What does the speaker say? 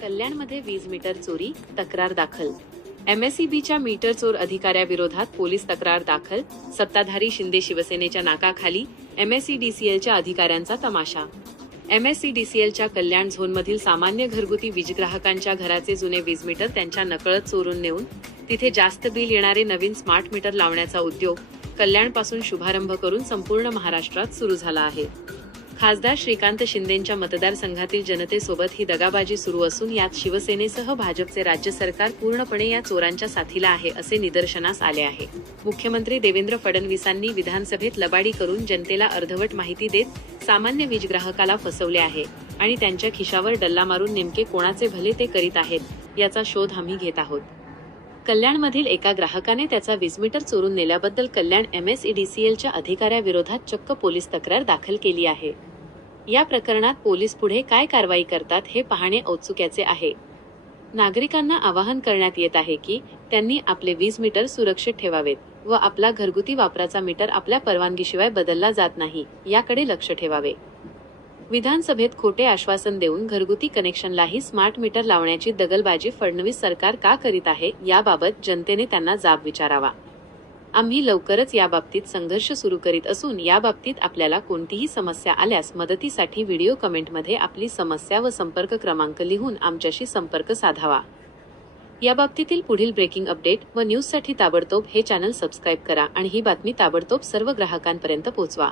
कल्याणमध्ये वीज मीटर चोरी, तक्रार दाखल. एमएसईबीच्या मीटर चोर अधिकाऱ्याविरोधात पोलीस तक्रार दाखल. सत्ताधारी शिंदे शिवसेनेच्या नाकाखाली एमएसईडीसीएलच्या अधिकाऱ्यांचा तमाशा. एमएसईडीसीएलच्या कल्याण झोनमधील सामान्य घरगुती वीजग्राहकांच्या घराचे जुने वीज मीटर त्यांच्या नकळत चोरून नेऊन तिथे जास्त बिल येणारे नवीन स्मार्ट मीटर लावण्याचा उद्योग कल्याणपासून शुभारंभ करून संपूर्ण महाराष्ट्रात सुरू झाला आहे. खासदार श्रीकांत शिंदेंच्या मतदारसंघातील जनतेसोबत ही दगाबाजी सुरू असून यात शिवसेनेसह भाजपचे राज्य सरकार पूर्णपणे या चोरांच्या साथीला आहे असे निदर्शनास आले आहे. मुख्यमंत्री देवेंद्र फडणवीसांनी विधानसभेत लबाडी करून जनतेला अर्धवट माहिती देत सामान्य वीजग्राहकाला फसवले आहे आणि त्यांच्या खिशावर डल्ला मारून नेमके कोणाचे भले ते करीत आहेत याचा शोध आम्ही घेत आहोत. कल्याणमधील एका ग्राहकाने त्याचा वीजमीटर चोरून नेल्याबद्दल कल्याण एमएसईडीसीएलच्या अधिकाऱ्याविरोधात चक्क पोलीस तक्रार दाखल केली आहे. या प्रकरणात पोलीस पुढे काय कारवाई करतात हे पाहणे औत्सुक्याचे आहे. नागरिकांना आवाहन करण्यात येत आहे की त्यांनी आपले वीज मीटर सुरक्षित ठेवावेत व आपला घरगुती वापराचा मीटर आपल्या परवानगीशिवाय बदलला जात नाही याकडे लक्ष ठेवावे. विधानसभेत खोटे आश्वासन देऊन घरगुती कनेक्शनलाही स्मार्ट मीटर लावण्याची दगलबाजी फडणवीस सरकार का करीत आहे याबाबत जनतेने त्यांना जाब विचारावा. आम्ही लवकरच याबाबतीत संघर्ष सुरू करीत असून याबाबतीत आपल्याला कोणतीही समस्या आल्यास मदतीसाठी व्हिडिओ कमेंटमध्ये आपली समस्या व संपर्क क्रमांक लिहून आमच्याशी संपर्क साधावा. याबाबतीतील पुढील ब्रेकिंग अपडेट व न्यूजसाठी ताबडतोब हे चॅनल सबस्क्राईब करा आणि ही बातमी ताबडतोब सर्व ग्राहकांपर्यंत पोहोचवा.